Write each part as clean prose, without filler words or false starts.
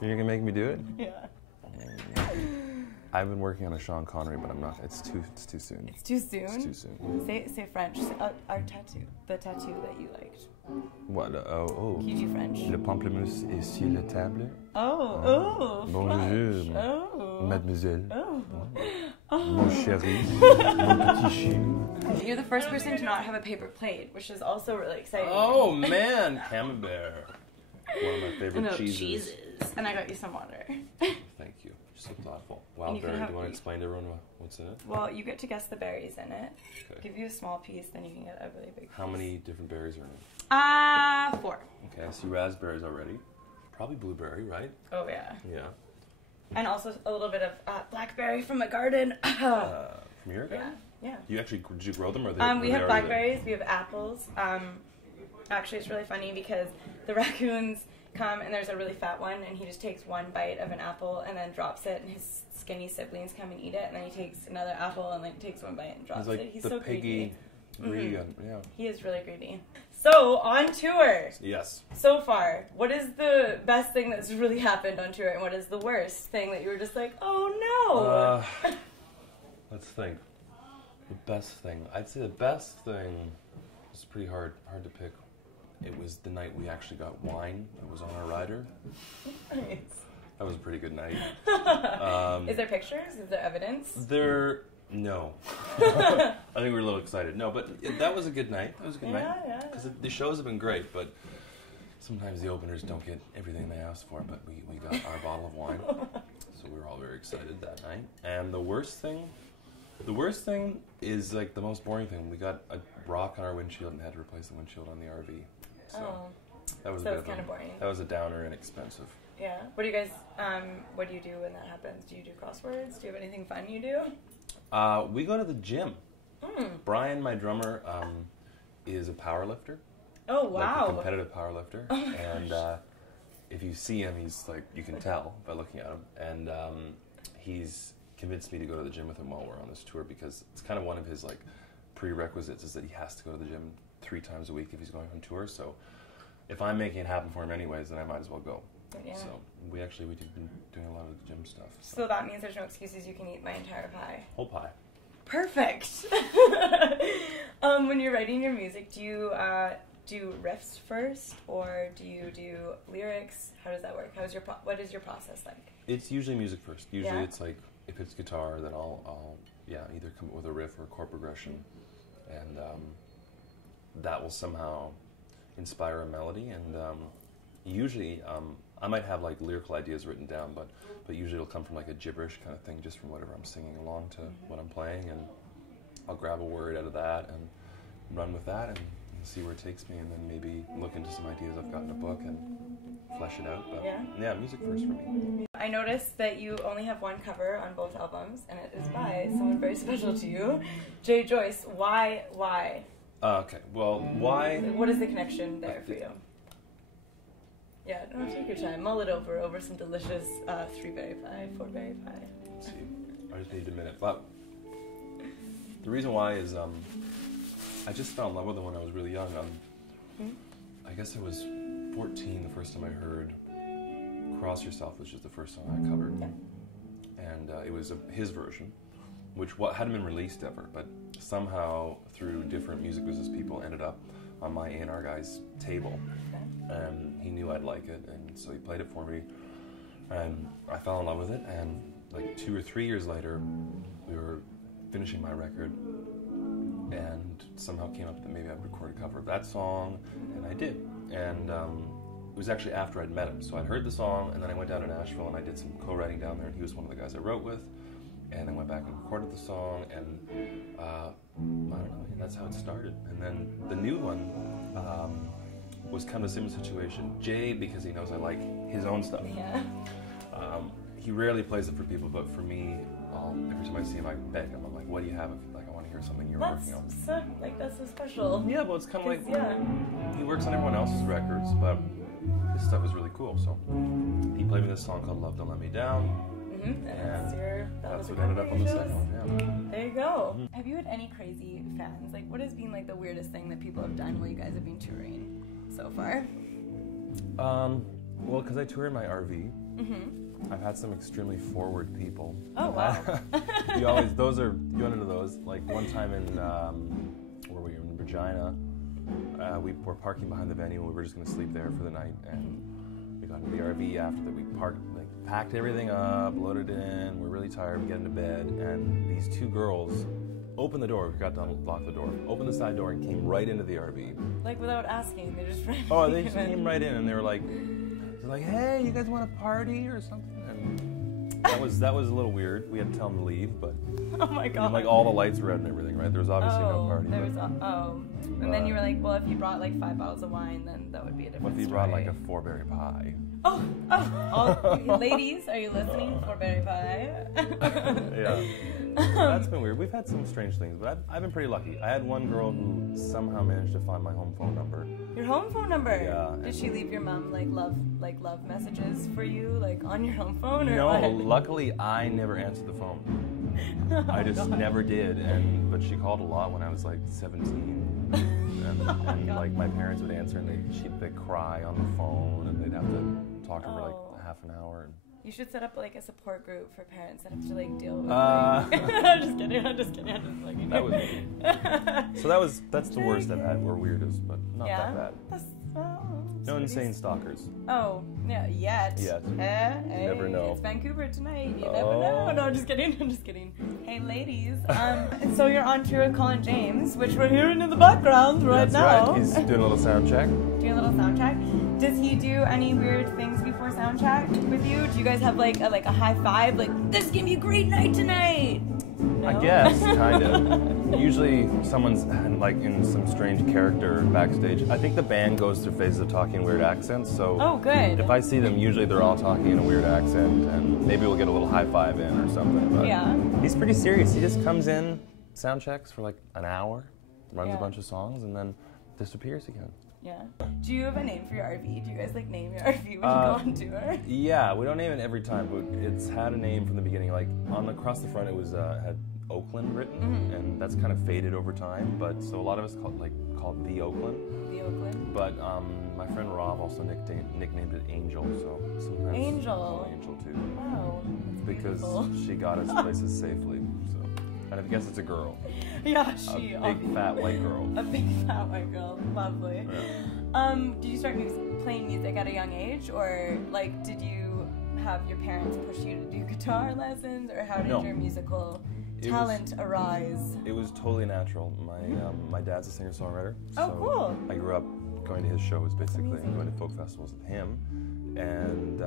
You're gonna make me do it? Yeah. I've been working on a Sean Connery, but I'm not. It's too soon. It's too soon? It's too soon. Say French. Say, our tattoo. The tattoo that you liked. What? Oh. Can you do French? Le pamplemousse est sur la table. Oh. Bonjour. French. Oh. Mademoiselle. Oh. Mon chéri. Mon petit chien. You're the first person to not have a paper plate, which is also really exciting. Oh man, Camembert. One of my favorite cheeses. And I got you some water. Thank you. You're so thoughtful. Wild berry. Do you want to explain to everyone what's in it? Well, you get to guess the berries in it. Okay. Give you a small piece, then you can get a really big piece. How many different berries are in it? 4. Okay, I see raspberries already. Probably blueberry, right? Oh, yeah. Yeah. And also a little bit of blackberry from my garden. From your garden? Yeah. Did you grow them or we have blackberries, we have apples. Actually, it's really funny because the raccoons come and there's a really fat one and he just takes one bite of an apple and then drops it and his skinny siblings come and eat it and then he takes another apple and then takes one bite and drops it. He's so greedy. Yeah. He is really greedy. So, on tour. Yes. So far, what is the best thing that's really happened on tour and what is the worst thing that you were just like, oh no? Let's think. The best thing. I'd say the best thing was pretty hard to pick. It was the night we actually got wine. It was on our rider. Nice. That was a pretty good night. Is there pictures? Is there evidence? No. I think we were a little excited. No, but that was a good night. That was a good night. Yeah. Because the shows have been great, but sometimes the openers don't get everything they asked for, but we got our bottle of wine. So we were all very excited that night. And the worst thing is like the most boring thing. We got a rock on our windshield and had to replace the windshield on the RV. So that was kind of boring. That was a downer and expensive. Yeah. What do you guys, what do you do when that happens? Do you do crosswords? Do you have anything fun you do? We go to the gym. Brian, my drummer, is a power lifter. Oh, wow. Like a competitive power lifter. Oh, and if you see him, he's like, you can tell by looking at him. And he's convinced me to go to the gym with him while we're on this tour because it's kind of one of his like prerequisites is that he has to go to the gym 3 times a week if he's going on tour. So if I'm making it happen for him anyways, then I might as well go. Yeah. So we've been doing a lot of gym stuff. So that means there's no excuses. You can eat my entire pie. Whole pie. Perfect. When you're writing your music, do you do riffs first or do you do lyrics? How does that work? What is your process like? It's usually music first. Usually it's like if it's guitar, then I'll either come up with a riff or a chord progression, and that will somehow inspire a melody. And usually I might have like lyrical ideas written down, but usually it'll come from like a gibberish kind of thing, just from whatever I'm singing along to what I'm playing, and I'll grab a word out of that and run with that and see where it takes me, and then maybe look into some ideas I've got in a book and flesh it out. But yeah, music first for me. I noticed that you only have one cover on both albums, and it is by someone very special to you, Jay Joyce. Why? Okay, well, why? What is the connection there for you? Yeah, no, take your time. Mull it over some delicious 3-berry pie, 4-berry pie. Let's see. I just need a minute. But the reason why is I just fell in love with it when I was really young. I guess I was 14 the first time I heard Cross Yourself, which is the first song I covered. Yeah. And it was his version, which hadn't been released ever, but somehow through different music business people ended up on my A&R guy's table. And he knew I'd like it, and so he played it for me, and I fell in love with it. And like 2 or 3 years later, we were finishing my record, and somehow came up that maybe I'd record a cover of that song, and I did. And it was actually after I'd met him, so I'd heard the song, and then I went down to Nashville, and I did some co-writing down there, and he was one of the guys I wrote with, and then went back and recorded the song, and I don't know, and that's how it started. And then the new one was kind of a similar situation. Jay, because he knows I like his own stuff. Yeah. He rarely plays it for people, but for me, every time I see him, I beg him. I'm like, "What do you have? Like, I want to hear something you're working on." That's so special. Yeah, well, it's kind of like he works on everyone else's records, but his stuff is really cool. So he played me this song called "Love Don't Let Me Down." And that's what ended up on the second one. Yeah. There you go. Have you had any crazy fans? Like, what has been like the weirdest thing that people have done while you guys have been touring so far? Well, because I tour in my RV, I've had some extremely forward people. Oh, wow. You run into those. Like one time in, where were we, in Regina, we were parking behind the venue and we were just going to sleep there for the night. And we got into the RV after that. We packed everything up, loaded in, we're really tired, we get into bed, and these two girls opened the door, we forgot to lock the door, opened the side door and came right into the RV. Like without asking, they just ran. Oh, they just came right in and they were like, hey, you guys want to party or something? And that was a little weird. We had to tell them to leave, but oh my god, like all the lights were red and everything, right? There was obviously no party. And then you were like, well, if you brought like 5 bottles of wine, then that would be a different What if you story. brought like a 4-berry pie? Ladies, are you listening? 4-berry pie. Yeah. That's been weird. We've had some strange things, but I've been pretty lucky. I had one girl who somehow managed to find my home phone number. Your home phone number? Yeah. Did she leave your mom like love messages for you, like on your home phone, or No, what? luckily I never answered the phone. I just never did, but she called a lot when I was like 17. And like my parents would answer and they'd cry on the phone and they'd have to talk to her for like half an hour. And you should set up like a support group for parents that have to like deal with I'm just kidding. I'm just fucking that was me. So that's the worst I've had. We're weirdos, but not that bad. No insane stalkers. Oh, yeah, yet. Yet. Hey, you never know. It's Vancouver tonight. You never know. No, I'm just kidding. Hey, ladies. And so you're on tour with Colin James, which we're hearing in the background right now. That's right. He's doing a little sound check. Does he do any weird things before sound check with you? Do you guys have like a high five? Like, this is gonna be a great night tonight. No? I guess, kind of. Usually someone's like in some strange character backstage. I think the band goes through phases of talking in weird accents, so oh, good. If I see them, usually they're all talking in a weird accent, and maybe we'll get a little high five in or something. But yeah. He's pretty serious. He just comes in, sound checks for like an hour, runs a bunch of songs, and then disappears again. Yeah. Do you have a name for your RV? Do you guys like name your RV when you go on tour? Yeah, we don't name it every time, but it's had a name from the beginning. Like across the front, it was had Oakland written, and that's kind of faded over time. But so a lot of us called the Oakland. The Oakland. But my friend Rob also nicknamed it Angel, so sometimes Angel. we call it Angel too. Wow. Because she got us places safely. So, and I guess it's a girl. Yeah, a big fat white girl. A big fat white girl. Lovely. Yeah. Did you start playing music at a young age, or like did you have your parents push you to do guitar lessons, or how did your musical talent arise? It was totally natural. My dad's a singer-songwriter. Oh, cool. I grew up going to his shows, basically, and going to folk festivals with him, and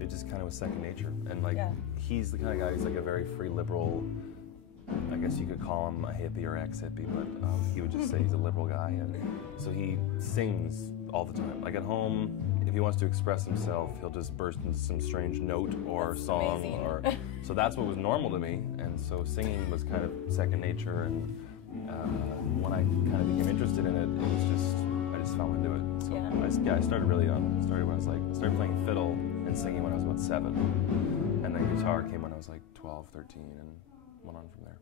it just kind of was second nature. And like, he's the kind of guy who's like a very free liberal. I guess you could call him a hippie or ex-hippie, but he would just say he's a liberal guy, and so he sings all the time. Like at home, if he wants to express himself, he'll just burst into some strange note or song, amazing. So that's what was normal to me, and so singing was kind of second nature. And when I kind of became interested in it, I just fell into it. So I started really young. Started playing fiddle and singing when I was about 7, and then guitar came when I was like 12, 13, and went on from there.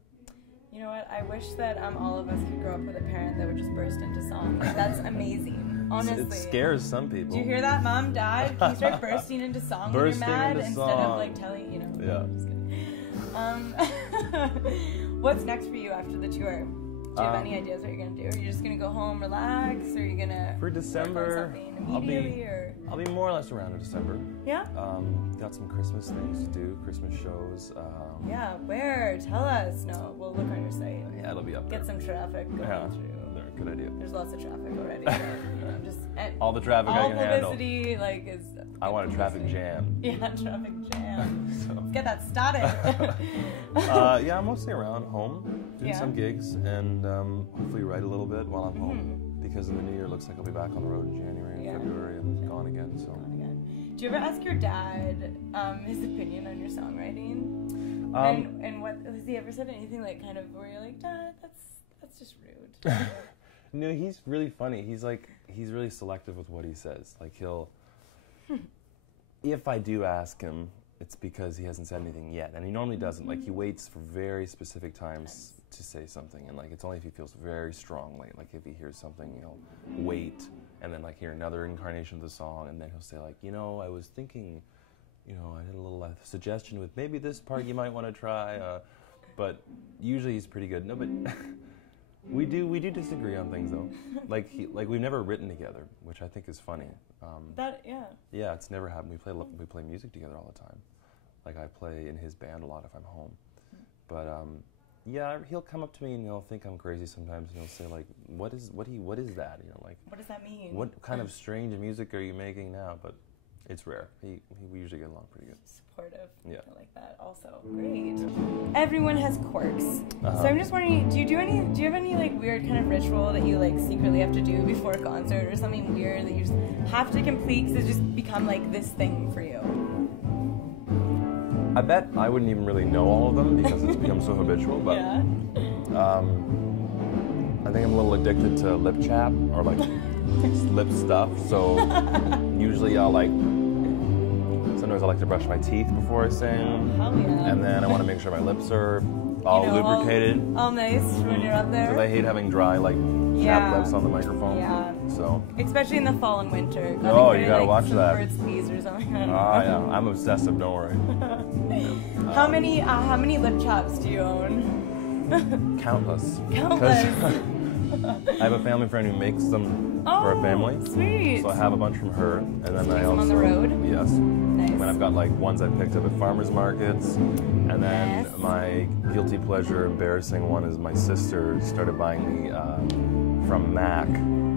You know what? I wish that all of us could grow up with a parent that would just burst into song. Like, that's amazing. Honestly. It scares some people. Do you hear that, Mom, Dad? Can you start bursting into song when you're mad instead of like telling, Yeah. I'm just kidding. What's next for you after the tour? Do you have any ideas what you're gonna do? Are you just gonna go home, relax, or are you gonna for December? I'll be more or less around in December. Yeah. Got some Christmas things to do, Christmas shows. Yeah, where? Tell us. No, we'll look on your site. Yeah, it'll be up there. Get some traffic going through. Good idea. There's lots of traffic already. Just all the traffic I can handle. All publicity, like, is. I want a traffic jam. Yeah, traffic jam. Let's get that started. Yeah, I'm mostly around home, doing some gigs, and hopefully write a little bit while I'm home. Because in the new year, it looks like I'll be back on the road in January and February, and gone again. So. Do you ever ask your dad his opinion on your songwriting? And what has he ever said anything like kind of where you're like, Dad, that's just rude? No, he's really funny. He's really selective with what he says. Like if I do ask him, it's because he hasn't said anything yet, and he normally doesn't. Like he waits for very specific times to say something, and like it's only if he feels very strongly. Like if he hears something, he'll wait and then like hear another incarnation of the song, and then he'll say like, I was thinking, I had a little suggestion with maybe this part you might want to try, but usually he's pretty good. No, but we do disagree on things though. Like we've never written together, which I think is funny. Yeah, it's never happened. We play music together all the time. Like I play in his band a lot if I'm home, but yeah, he'll come up to me and he'll think I'm crazy sometimes, and he'll say like, what is that? Like, what does that mean? What kind of strange music are you making now? But it's rare. We usually get along pretty good. Supportive. Yeah. I like that. Also, great. Everyone has quirks. Uh-huh. So I'm just wondering, do you have any like weird kind of ritual that you like secretly have to do before a concert, or something weird that you just have to complete because it's just become like this thing for you? I bet I wouldn't even really know all of them because it's become so habitual, but yeah. I think I'm a little addicted to Lip Chap, or like lip stuff, so usually sometimes I like to brush my teeth before I sing, hell yeah. And then I want to make sure my lips are all lubricated. All nice when you're up there. Because I hate having dry, chapped lips on the microphone. Yeah. So. Especially in the fall and winter. Oh, you gotta watch that. Bird's bees or something. Yeah. I'm obsessive, don't worry. How many lip chaps do you own? Countless. Countless. I have a family friend who makes them for a family. Sweet. So I have a bunch from her, and then I also them on the road. Yes. Nice. And then I've got ones I picked up at farmers markets, and then my guilty pleasure, embarrassing one is my sister started buying me from MAC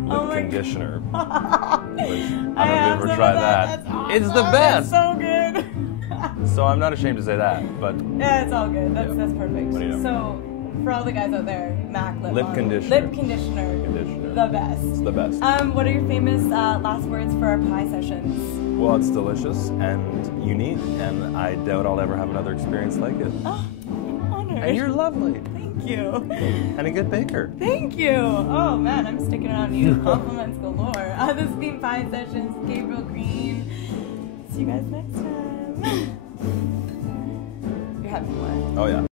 lip conditioner. Which I don't know if you've ever tried that. That's awesome. It's the best. It's so good. So I'm not ashamed to say that, but yeah, it's all good. That's perfect. What do you know? So for all the guys out there, MAC lip conditioner. Lip conditioner. The best. It's the best. What are your famous last words for our pie sessions? Well, it's delicious and unique, and I doubt I'll ever have another experience like it. Oh, I'm honored. And you're lovely. Thank you. And a good baker. Thank you. Oh man, I'm sticking around you. Compliments galore. This has been Pie Sessions, Gabriel Green. See you guys next time. You're having fun. Oh yeah.